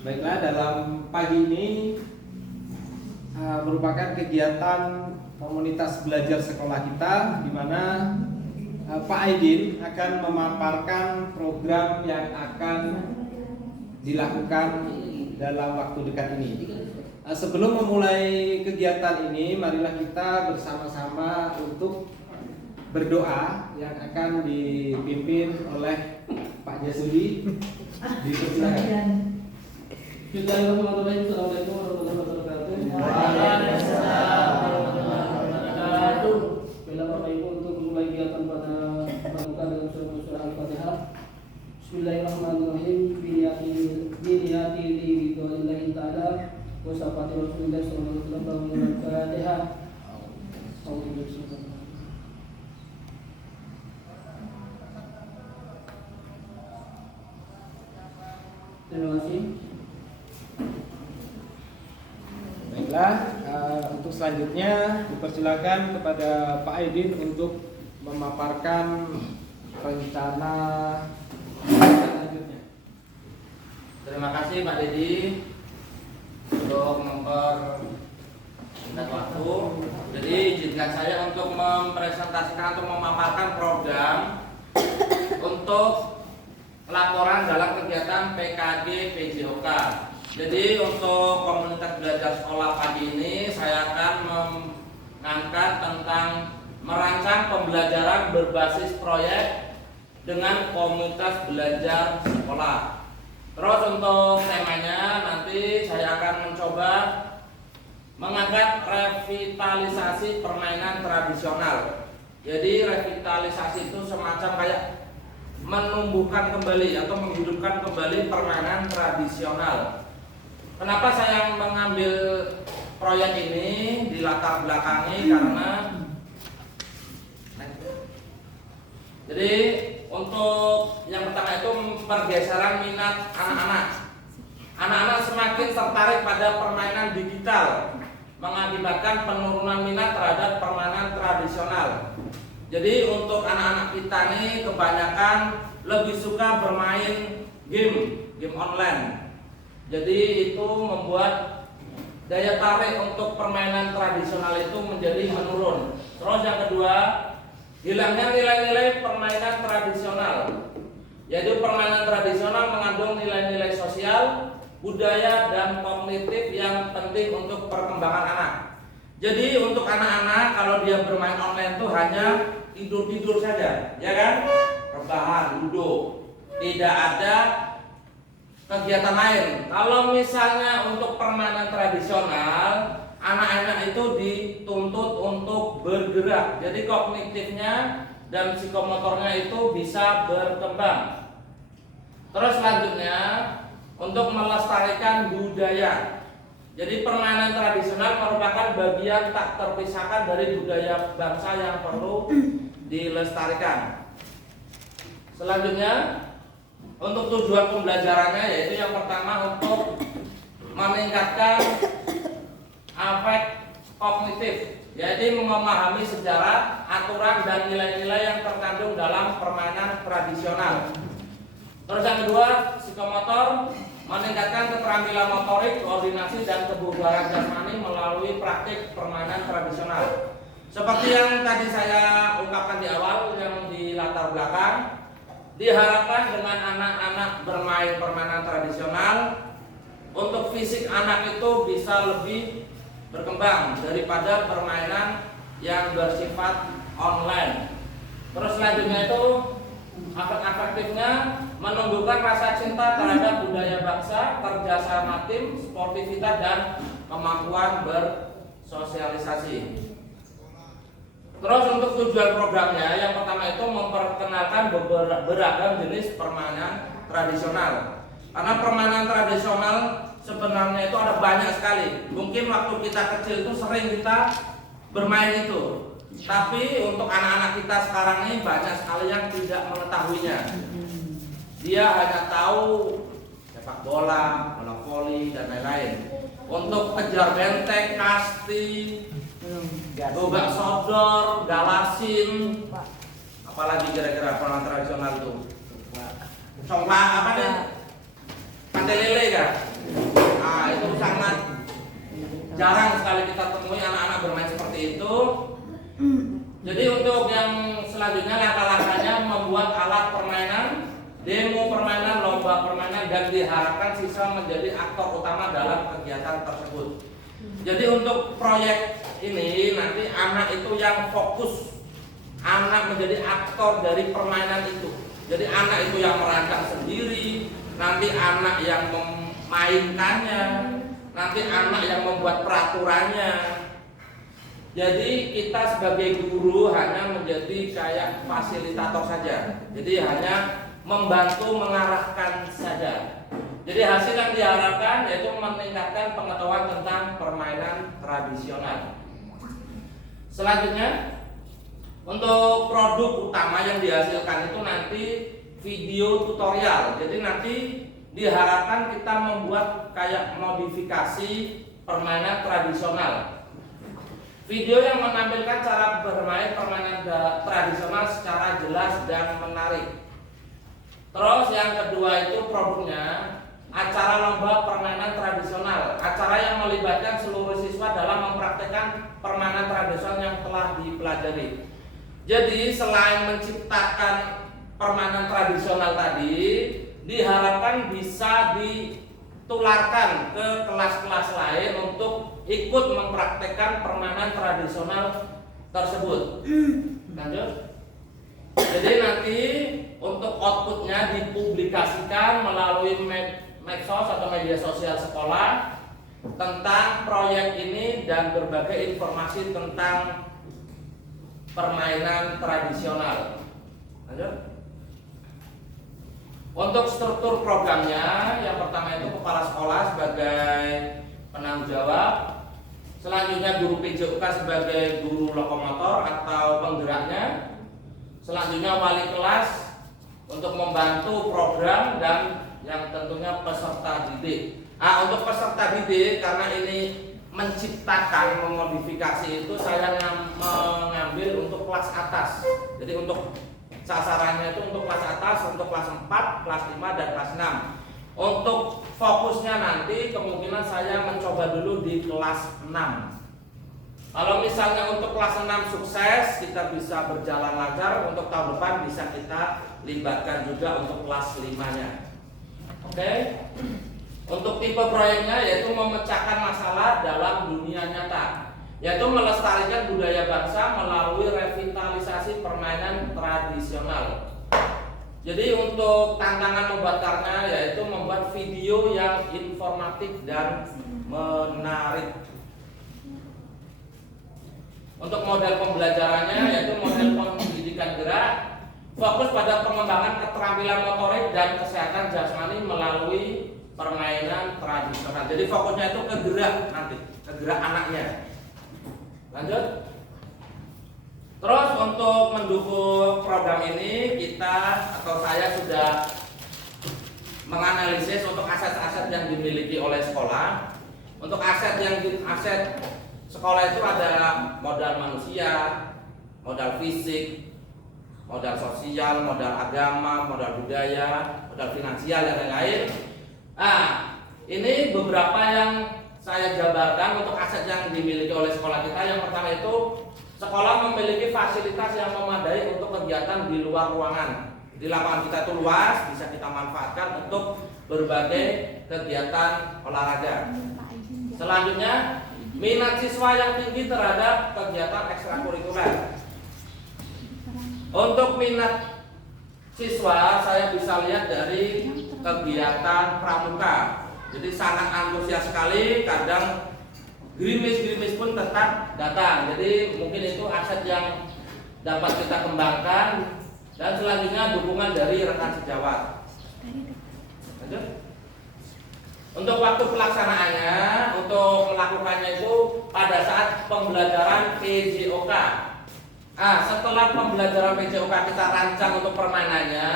Baiklah, dalam pagi ini merupakan kegiatan komunitas belajar sekolah kita, di mana Pak Aidin akan memaparkan program yang akan dilakukan dalam waktu dekat ini. Sebelum memulai kegiatan ini, marilah kita bersama-sama untuk berdoa yang akan dipimpin oleh Pak Jasudi. Dipersilakan. Bismillahirrahmanirrahim. Assalamualaikum warahmatullahi wabarakatuh. Waalaikumsalam warahmatullahi wabarakatuh. Bila Bapak Ibu untuk memulai kegiatan pada pembukaan dengan surah Al-Fatihah. Bismillahirrahmanirrahim. Biniyati li ridwanillahi ta'ala wa safati Rasulillah sallallahu alaihi wasallam. Al-Fatihah. Terima kasih. Baiklah, untuk selanjutnya dipersilakan kepada Pak Aidin untuk memaparkan rencana selanjutnya. Terima kasih Pak Dedi untuk mempersingkat waktu. Jadi izinkan saya untuk mempresentasikan atau memaparkan program untuk laporan dalam kegiatan PKG PJOK. Jadi untuk komunitas belajar sekolah pagi ini saya akan mengangkat tentang merancang pembelajaran berbasis proyek dengan komunitas belajar sekolah. Terus untuk temanya nanti saya akan mencoba mengangkat revitalisasi permainan tradisional. Jadi revitalisasi itu semacam kayak menumbuhkan kembali atau menghidupkan kembali permainan tradisional. Kenapa saya mengambil proyek ini di latar belakangi karena jadi untuk yang pertama itu pergeseran minat anak-anak. Anak-anak semakin tertarik pada permainan digital, mengakibatkan penurunan minat terhadap permainan tradisional. Jadi untuk anak-anak kita nih kebanyakan lebih suka bermain game online. Jadi itu membuat daya tarik untuk permainan tradisional itu menjadi menurun. Terus yang kedua, hilangnya nilai-nilai permainan tradisional. Yaitu permainan tradisional mengandung nilai-nilai sosial, budaya, dan kognitif yang penting untuk perkembangan anak. Jadi untuk anak-anak kalau dia bermain online itu hanya tidur-tidur saja, ya kan? Rebahan, duduk, tidak ada kegiatan lain. Kalau misalnya untuk permainan tradisional, anak-anak itu dituntut untuk bergerak. Jadi kognitifnya dan psikomotornya itu bisa berkembang. Terus selanjutnya untuk melestarikan budaya. Jadi permainan tradisional merupakan bagian tak terpisahkan dari budaya bangsa yang perlu dilestarikan. Selanjutnya untuk tujuan pembelajarannya yaitu yang pertama untuk meningkatkan aspek kognitif, yaitu memahami sejarah, aturan, dan nilai-nilai yang terkandung dalam permainan tradisional. Terus yang kedua, psikomotor, meningkatkan keterampilan motorik, koordinasi, dan kebugaran jasmani melalui praktik permainan tradisional. Seperti yang tadi saya ungkapkan di awal yang di latar belakang, diharapkan dengan anak-anak bermain permainan tradisional, untuk fisik anak itu bisa lebih berkembang daripada permainan yang bersifat online. Terus selanjutnya itu efektifnya menumbuhkan rasa cinta terhadap budaya bangsa, kerjasama tim, sportivitas, dan kemampuan bersosialisasi. Terus untuk tujuan programnya yang pertama itu memperkenalkan beragam jenis permainan tradisional. Karena permainan tradisional sebenarnya itu ada banyak sekali. Mungkin waktu kita kecil itu sering kita bermain itu. Tapi untuk anak-anak kita sekarang ini banyak sekali yang tidak mengetahuinya. Dia hanya tahu sepak bola, bola voli, dan lain-lain. Untuk kejar benteng, kasti, gobak sodor, galasin, apalagi kira-kira permainan tradisional itu. Congklak apa nih? Pantai lele kan? jarang sekali kita temui anak-anak bermain seperti itu. Jadi untuk yang selanjutnya langkah-langkahnya membuat alat permainan, demo permainan, lomba permainan, dan diharapkan siswa menjadi aktor utama dalam kegiatan tersebut. Jadi untuk proyek ini nanti anak itu yang fokus, anak menjadi aktor dari permainan itu. Jadi anak itu yang merancang sendiri, nanti anak yang memainkannya, nanti anak yang membuat peraturannya. Jadi kita sebagai guru hanya menjadi kayak fasilitator saja. Jadi hanya membantu mengarahkan saja. Jadi hasil yang diharapkan yaitu meningkatkan pengetahuan tentang permainan tradisional. Selanjutnya, untuk produk utama yang dihasilkan itu nanti video tutorial. Jadi nanti diharapkan kita membuat kayak modifikasi permainan tradisional. Video yang menampilkan cara bermain permainan tradisional secara jelas dan menarik. Terus yang kedua itu produknya, acara lomba permainan tradisional, acara yang melibatkan seluruh siswa dalam mempraktekkan permainan tradisional yang telah dipelajari. Jadi selain menciptakan permainan tradisional tadi, diharapkan bisa ditularkan ke kelas-kelas lain untuk ikut mempraktekkan permainan tradisional tersebut. Lanjut. Jadi nanti untuk outputnya dipublikasikan melalui medsos atau media sosial sekolah tentang proyek ini dan berbagai informasi tentang permainan tradisional. Lanjut. Untuk struktur programnya, yang pertama itu kepala sekolah sebagai penanggung jawab, selanjutnya guru PJOK sebagai guru lokomotor atau penggeraknya, selanjutnya wali kelas untuk membantu program, dan yang tentunya peserta didik. Untuk peserta didik, karena ini menciptakan, memodifikasi itu saya mengambil untuk kelas atas. Jadi untuk sasarannya itu untuk kelas atas, untuk kelas 4, kelas 5, dan kelas 6. Untuk fokusnya nanti kemungkinan saya mencoba dulu di kelas 6. Kalau misalnya untuk kelas 6 sukses, kita bisa berjalan lancar, untuk tahun depan bisa kita libatkan juga untuk kelas 5-nya. Oke. Untuk tipe proyeknya yaitu memecahkan masalah dalam dunia nyata, yaitu melestarikan budaya bangsa melalui revitalisasi permainan tradisional. Jadi untuk tantangan membuatnya yaitu membuat video yang informatif dan menarik. Untuk model pembelajarannya yaitu model pendidikan gerak, fokus pada pengembangan keterampilan motorik dan kesehatan jasmani melalui permainan tradisional. Jadi fokusnya itu ke gerak nanti, ke gerak anaknya. Lanjut. Terus untuk mendukung program ini kita atau saya sudah menganalisis untuk aset-aset yang dimiliki oleh sekolah. Untuk aset sekolah itu ada modal manusia, modal fisik, modal sosial, modal agama, modal budaya, modal finansial, dan lain-lain. Ini beberapa yang saya jabarkan untuk aset yang dimiliki oleh sekolah kita. Yang pertama itu sekolah memiliki fasilitas yang memadai untuk kegiatan di luar ruangan. Di lapangan kita itu luas, bisa kita manfaatkan untuk berbagai kegiatan olahraga. Selanjutnya, minat siswa yang tinggi terhadap kegiatan ekstrakurikuler. Untuk minat siswa saya bisa lihat dari kegiatan pramuka. Jadi sangat antusias sekali, kadang gerimis-gerimis pun tetap datang. Jadi mungkin itu aset yang dapat kita kembangkan. Dan selanjutnya dukungan dari rekan sejawat. Lanjut. Untuk waktu pelaksanaannya, untuk melakukannya itu pada saat pembelajaran PJOK. Setelah pembelajaran PJOK kita rancang untuk permainannya,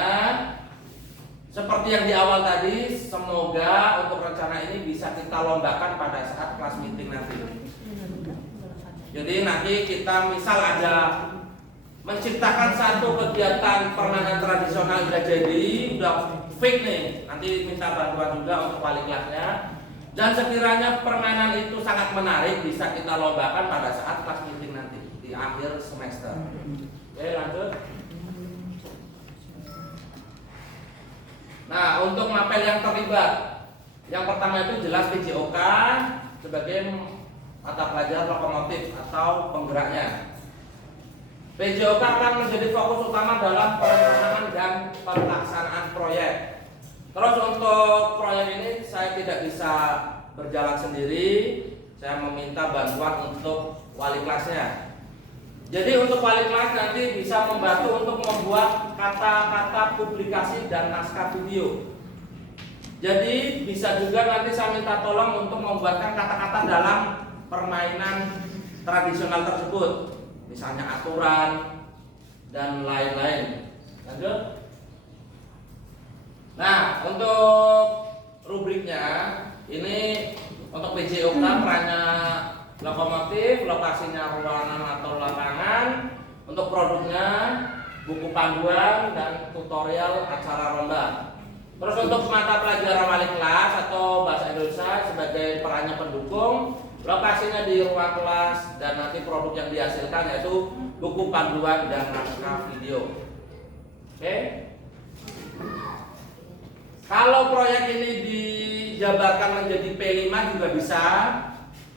seperti yang di awal tadi, semoga untuk rencana ini bisa kita lombakan pada saat kelas meeting nanti. Jadi nanti kita misal ada menciptakan satu kegiatan permainan tradisional udah jadi, udah fix nih. Nanti minta bantuan juga untuk wali kelasnya. Dan sekiranya permainan itu sangat menarik, bisa kita lombakan pada saat kelas meeting nanti di akhir semester. Oke, lanjut. Nah, untuk mapel yang terlibat, yang pertama itu jelas PJOK sebagai mata pelajaran lokomotif atau penggeraknya. PJOK akan menjadi fokus utama dalam perencanaan dan pelaksanaan proyek. Terus untuk proyek ini saya tidak bisa berjalan sendiri, saya meminta bantuan untuk wali kelasnya. Jadi untuk wali kelas nanti bisa membantu untuk membuat kata-kata publikasi dan naskah video. Jadi bisa juga nanti saya minta tolong untuk membuatkan kata-kata dalam permainan tradisional tersebut, misalnya aturan dan lain-lain. Lanjut. Nah, untuk rubriknya ini untuk PJOK perannya lokomotif, lokasinya ruangan atau lapangan. Untuk produknya buku panduan dan tutorial acara lomba. Terus untuk mata pelajaran wali kelas atau bahasa Indonesia sebagai perannya pendukung, lokasinya di ruang kelas dan nanti produk yang dihasilkan yaitu buku panduan dan naskah video. Oke. Kalau proyek ini dijabarkan menjadi P5 juga bisa.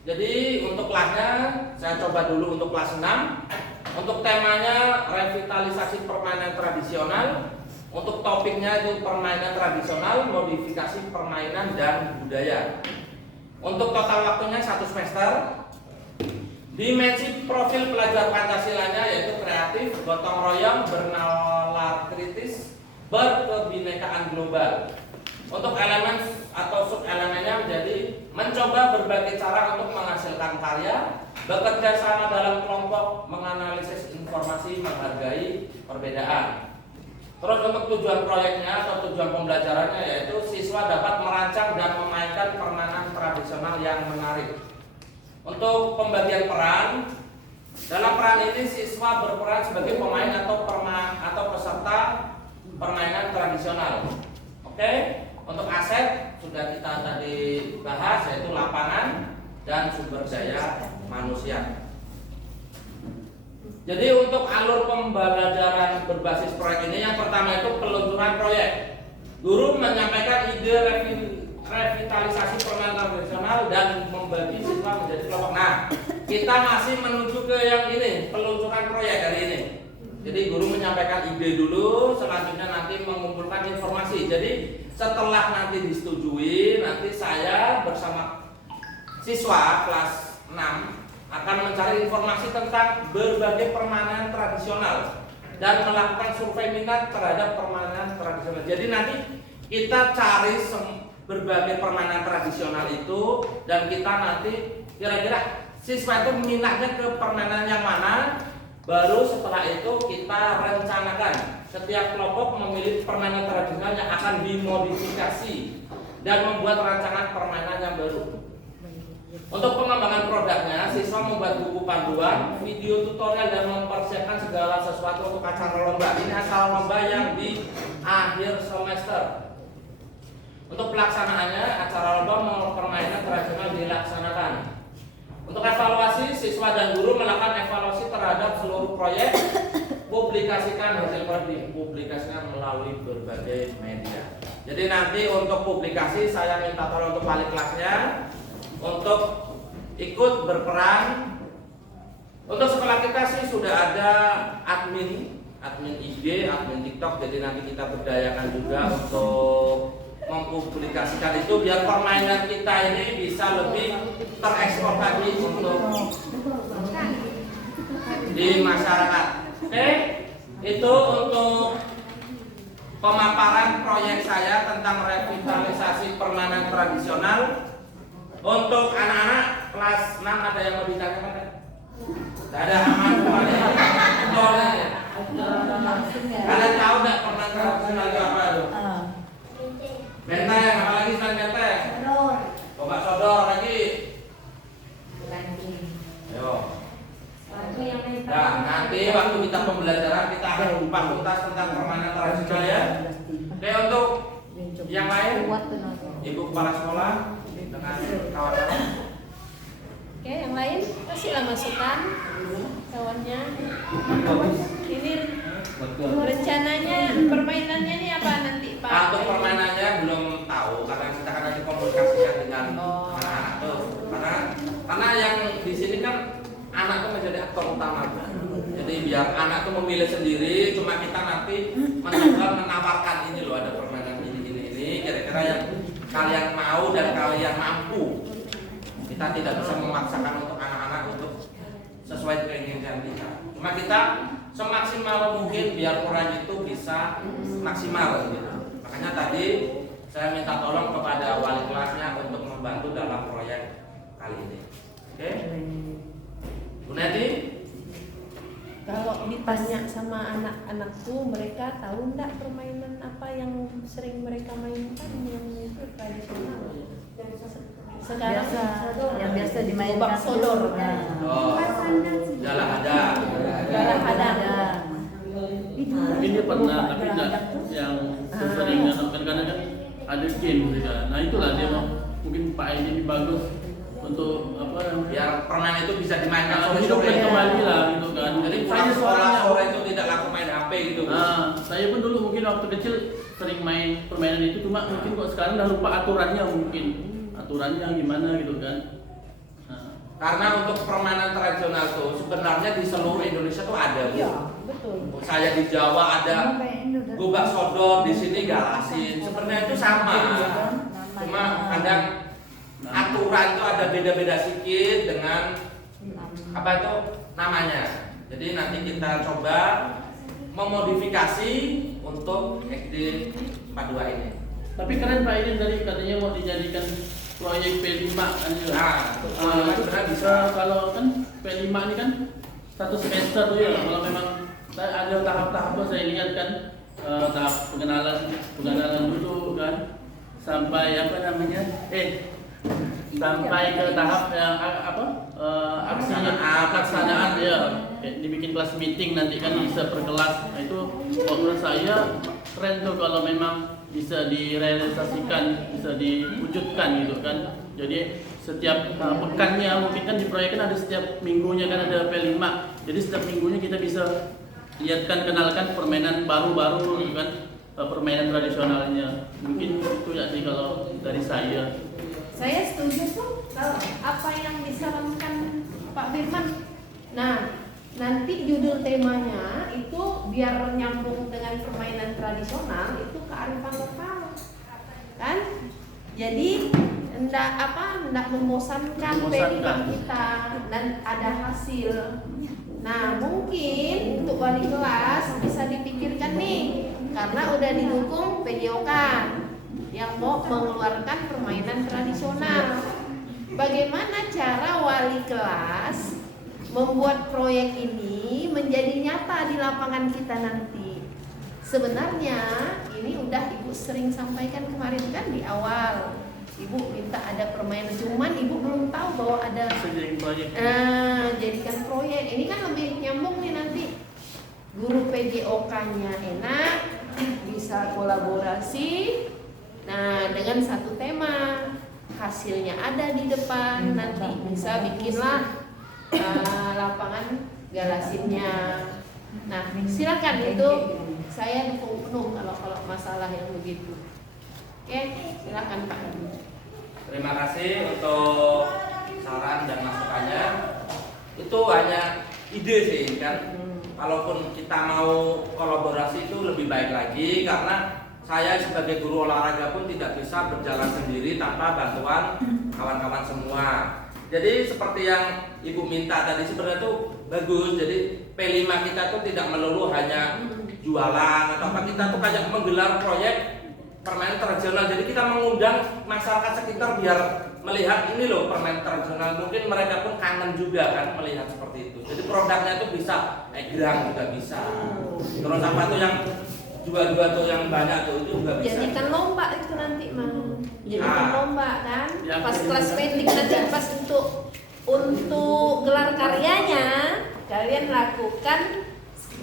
Jadi untuk kelasnya saya coba dulu untuk kelas 6. Untuk temanya revitalisasi permainan tradisional. Untuk topiknya itu permainan tradisional, modifikasi permainan dan budaya. Untuk total waktunya 1 semester. Dimensi profil pelajar Pancasilanya yaitu kreatif, gotong royong, bernalar kritis, berkebinekaan global. Untuk elemen atau sub elemennya menjadi mencoba berbagai cara untuk menghasilkan karya, bekerja sama dalam kelompok, menganalisis informasi, menghargai perbedaan. Terus untuk tujuan proyeknya atau tujuan pembelajarannya yaitu siswa dapat merancang dan memainkan permainan tradisional yang menarik. Untuk pembagian peran, dalam peran ini siswa berperan sebagai pemain atau peserta permainan tradisional. Oke. Untuk aset sudah kita tadi bahas yaitu lapangan dan sumber daya manusia. Jadi untuk alur pembelajaran berbasis proyek ini yang pertama itu peluncuran proyek. Guru menyampaikan ide revitalisasi permainan tradisional dan membagi siswa menjadi kelompok. Nah, kita masih menuju ke yang ini, peluncuran proyek hari ini. Jadi guru menyampaikan ide dulu, selanjutnya nanti mengumpulkan informasi. Jadi setelah nanti disetujui, nanti saya bersama siswa kelas 6 akan mencari informasi tentang berbagai permainan tradisional dan melakukan survei minat terhadap permainan tradisional. Jadi nanti kita cari berbagai permainan tradisional itu dan kita nanti kira-kira siswa itu minatnya ke permainan yang mana. Baru setelah itu kita rencanakan setiap kelompok memilih permainan tradisional yang akan dimodifikasi dan membuat rancangan permainan yang baru. Untuk pengembangan produknya, siswa membuat buku panduan, video tutorial dan mempersiapkan segala sesuatu untuk acara lomba. Ini acara lomba yang di akhir semester. Untuk pelaksanaannya, acara lomba permainan tradisional dilaksanakan. Untuk evaluasi, siswa dan guru melakukan evaluasi terhadap seluruh proyek, publikasikan hasil proyek, dipublikasikan melalui berbagai media. Jadi nanti untuk publikasi saya minta tolong untuk wali kelasnya untuk ikut berperan. Untuk sekolah kita sih sudah ada admin IG, admin TikTok, jadi nanti kita berdayakan juga untuk mempublikasikan itu biar permainan kita ini bisa lebih terekspor lagi untuk di masyarakat. Oke, itu untuk pemaparan proyek saya tentang revitalisasi permainan tradisional. Untuk anak-anak kelas 6 ada yang mau ditanyakan? Tidak ada, aman semuanya. Kalian tahu nggak permainan tradisional itu apa itu? Benteng, apalagi selain benteng? Coba sodor lagi. Ayo. Nah, nanti waktu kita pembelajaran kita akan kupas tuntas tentang permainan tradisional ya. Oke, untuk yang lain, Ibu Kepala Sekolah. dengan kawan-kawan. Oke, yang lain kasihlah masukan kawannya. Ini rencananya permainannya ini apa nanti Pak? Untuk permainannya belum tahu karena kita kan lagi komunikasikan dengan anak-anak tuh. Karena yang di sini kan anak tuh menjadi aktor utama. Jadi biar anak tuh memilih sendiri, cuma kita nanti mencoba menawarkan ini loh, ada permainan ini kira-kira yang kalian mau dan kalian mampu. Kita tidak bisa memaksakan untuk anak-anak untuk sesuai keinginan kita. Cuma kita semaksimal mungkin biar proyek itu bisa maksimal gitu. Makanya tadi saya minta tolong kepada wali kelasnya untuk membantu dalam proyek kali ini. Oke? Bu Nedi? Kalau ditanya sama anak-anakku, mereka tahu enggak permainan apa yang sering mereka mainkan yang itu tradisional? Sekarang yang biasa dimainkan gobak sodor. Oh, jalan ada. Galah ada. Mungkin dia pernah, tapi tidak yang sering kadang-kadang kan ada game juga. Nah itulah dia mau, mungkin Pak ini bagus untuk apa? Biar permainan itu bisa dimainkan sore-sore. Hidupkan kembali lah gitu kan. Jadi Saya pulang sekolah soalnya sore itu tidak laku main HP gitu. Nah, saya pun dulu mungkin waktu kecil sering main permainan itu, cuma mungkin kok sekarang udah lupa aturannya mungkin. Aturannya gimana gitu kan. Nah, Karena untuk permainan tradisional tuh sebenarnya di seluruh Indonesia tuh ada. Bu. Iya, betul. Saya di Jawa ada gobak sodor, di sini galasin. Sebenarnya itu sama. Cuma kadang aturan itu ada beda-beda sedikit dengan apa itu namanya. Jadi nanti kita coba memodifikasi untuk SD 42 ini. tapi keren Pak ini tadi katanya mau dijadikan proyek P5 kan ya. Nah, Itu sebenarnya bisa kalau kan P5 ini kan satu semester tuh ya. Kalau memang ada tahap-tahap saya lihat kan, tahap pengenalan dulu kan, sampai apa namanya sampai ke tahap yang pelaksanaan ya, dibikin kelas meeting nanti kan bisa per kelas. Nah, itu menurut saya keren tuh kalau memang bisa direalisasikan, bisa diwujudkan gitu kan. Jadi setiap pekannya mungkin kan diproyekkan ada setiap minggunya kan ada P5. Jadi setiap minggunya kita bisa lihatkan, kenalkan permainan baru-baru gitu kan, permainan tradisionalnya. Mungkin itu ya sih kalau dari saya. Saya setuju tuh kalau apa yang disarankan Pak Firman. Nah, nanti judul temanya itu biar nyambung dengan permainan tradisional itu kearifan lokal, kan? Jadi hendak membosankan pendidik kita dan ada hasil. Nah, mungkin untuk wali kelas bisa dipikirkan nih, karena udah didukung PJOK yang mau mengeluarkan permainan tradisional. Bagaimana cara wali kelas membuat proyek ini menjadi nyata di lapangan kita nanti? Sebenarnya ini udah Ibu sering sampaikan kemarin kan di awal. Ibu minta ada permainan, cuman Ibu belum tahu bahwa ada jadikan proyek. Ini kan lebih nyambung nih nanti. Guru PJOK-nya enak, bisa kolaborasi. Nah, dengan satu tema, hasilnya ada di depan, nanti bisa bikinlah lapangan galasinnya. Nah, silakan itu saya dukung penuh kalau masalah yang begitu. Oke, silakan Pak. Terima kasih untuk saran dan masukannya. Itu hanya ide sih kan. Kalaupun kita mau kolaborasi itu lebih baik lagi, karena saya sebagai guru olahraga pun tidak bisa berjalan sendiri tanpa bantuan kawan-kawan semua. Jadi seperti yang Ibu minta tadi sebenarnya itu bagus. Jadi P5 kita tuh tidak melulu hanya jualan atau apa, kita tuh kayak menggelar proyek permainan tradisional. Jadi kita mengundang masyarakat sekitar biar melihat ini loh permainan tradisional. Mungkin mereka pun kangen juga kan melihat seperti itu. Jadi produknya tuh bisa egrang juga bisa. Terus apa tuh yang dua tuh yang banyak tuh itu juga bisa. Jadikan lomba itu nanti mah. Jadikan lomba kan. Ya, Pas kelas meeting nanti pas untuk gelar karyanya kalian lakukan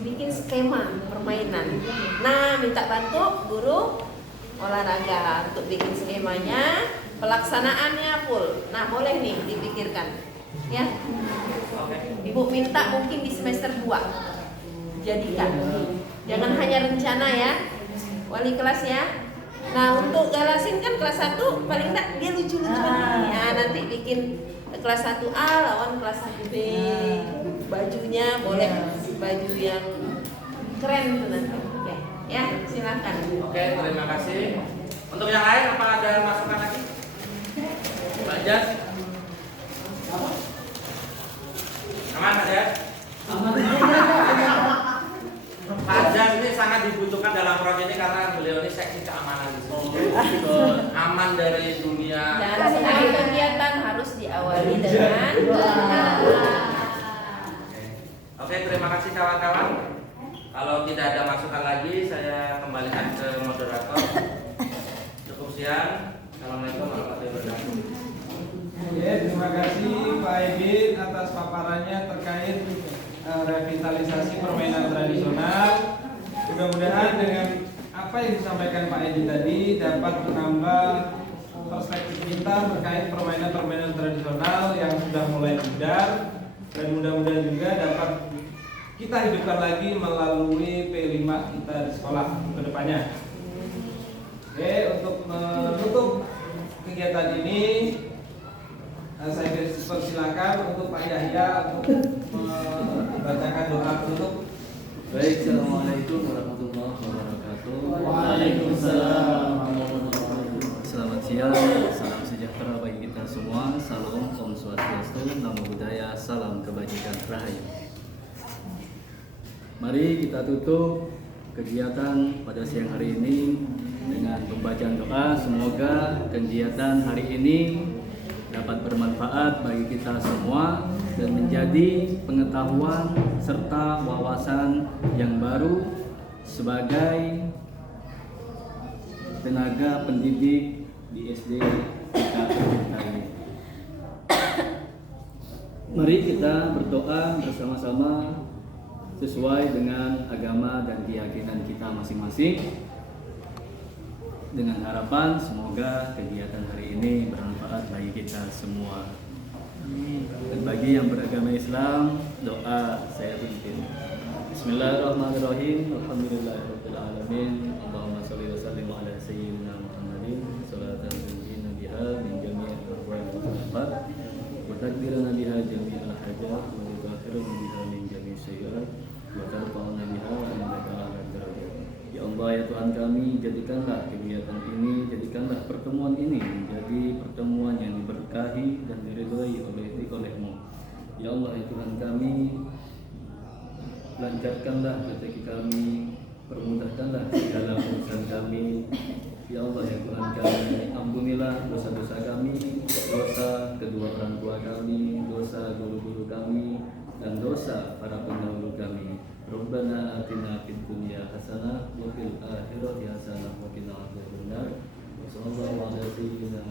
bikin skema permainan. Nah, minta bantu guru olahraga untuk bikin skemanya. Pelaksanaannya full. Nah, boleh nih dipikirkan. Ya. Oke. Ibu minta mungkin di semester 2 jadikan. Jangan hanya rencana ya. Wali kelas ya. Nah, untuk galasin kan kelas 1 paling enggak dia lucu-lucuan. Ya, nanti bikin kelas 1A lawan kelas 1B. Bajunya boleh baju yang keren tuh nanti. Oke. Ya, silakan. Oke, terima kasih. Untuk yang lain apa ada masukan lagi? Mbak Jas? Aman Pak Jas? Aman. Pak Jas ini sangat dibutuhkan dalam proyek ini karena beliau ini seksi keamanan di sini. Aman dari dunia. Dan semua kegiatan harus diawali dengan doa. Oke, terima kasih kawan-kawan. Kalau tidak ada masukan lagi, saya kembalikan ke moderator. Cukup sekian. Assalamualaikum warahmatullahi wabarakatuh. Oke, terima kasih Pak Aidin atas paparannya terkait revitalisasi permainan tradisional. Mudah-mudahan dengan apa yang disampaikan Pak Aidin tadi dapat menambah perspektif kita terkait permainan-permainan tradisional yang sudah mulai pudar, dan mudah-mudahan juga dapat kita hidupkan lagi melalui P5 kita di sekolah ke depannya. Oke, untuk menutup kegiatan ini saya persilakan untuk Pak Yahya untuk membacakan doa penutup. Baik, assalamualaikum warahmatullahi wabarakatuh. Waalaikumsalam. Selamat siang, salam sejahtera bagi kita semua. Salam Om Swastiastu, Namo Buddhaya, salam kebajikan rahayu. Mari kita tutup kegiatan pada siang hari ini dengan pembacaan doa. Semoga kegiatan hari ini dapat bermanfaat bagi kita semua dan menjadi pengetahuan serta wawasan yang baru sebagai tenaga pendidik di SD kita tercinta ini. Mari kita berdoa bersama-sama sesuai dengan agama dan keyakinan kita masing-masing, dengan harapan semoga kegiatan hari ini bermanfaat bagi kita semua. Dan bagi yang beragama Islam, doa saya pimpin. Bismillahirrahmanirrahim. Alhamdulillahirabbil alamin. Allahumma shalli wa sallim ala sayyidina Muhammadin salatan tunjina biha min jami'il ahwal wal afat wa takbirana biha jami'al hajat wa tudakhiruna biha min jami'is sayyi'at wa tarfa'una biha innaka ala darajat. Ya Allah, ya Tuhan kami, jadikanlah kegiatan ini, jadikanlah pertemuan ini menjadi pertemuan yang diberkahi dan diridhai oleh-Mu. Ya Allah, ya Tuhan kami, lancarkanlah rezeki kami, permudahkanlah segala urusan kami. Ya Allah, ya Tuhan kami, ampunilah dosa-dosa kami, dosa kedua orang tua kami, dosa guru-guru kami, dan dosa para pendahulu kami. Rabbana atina fid dunya hasanah wa fil akhirati hasanah wa qina adzabannar. Wa sallallahu ala sayyidina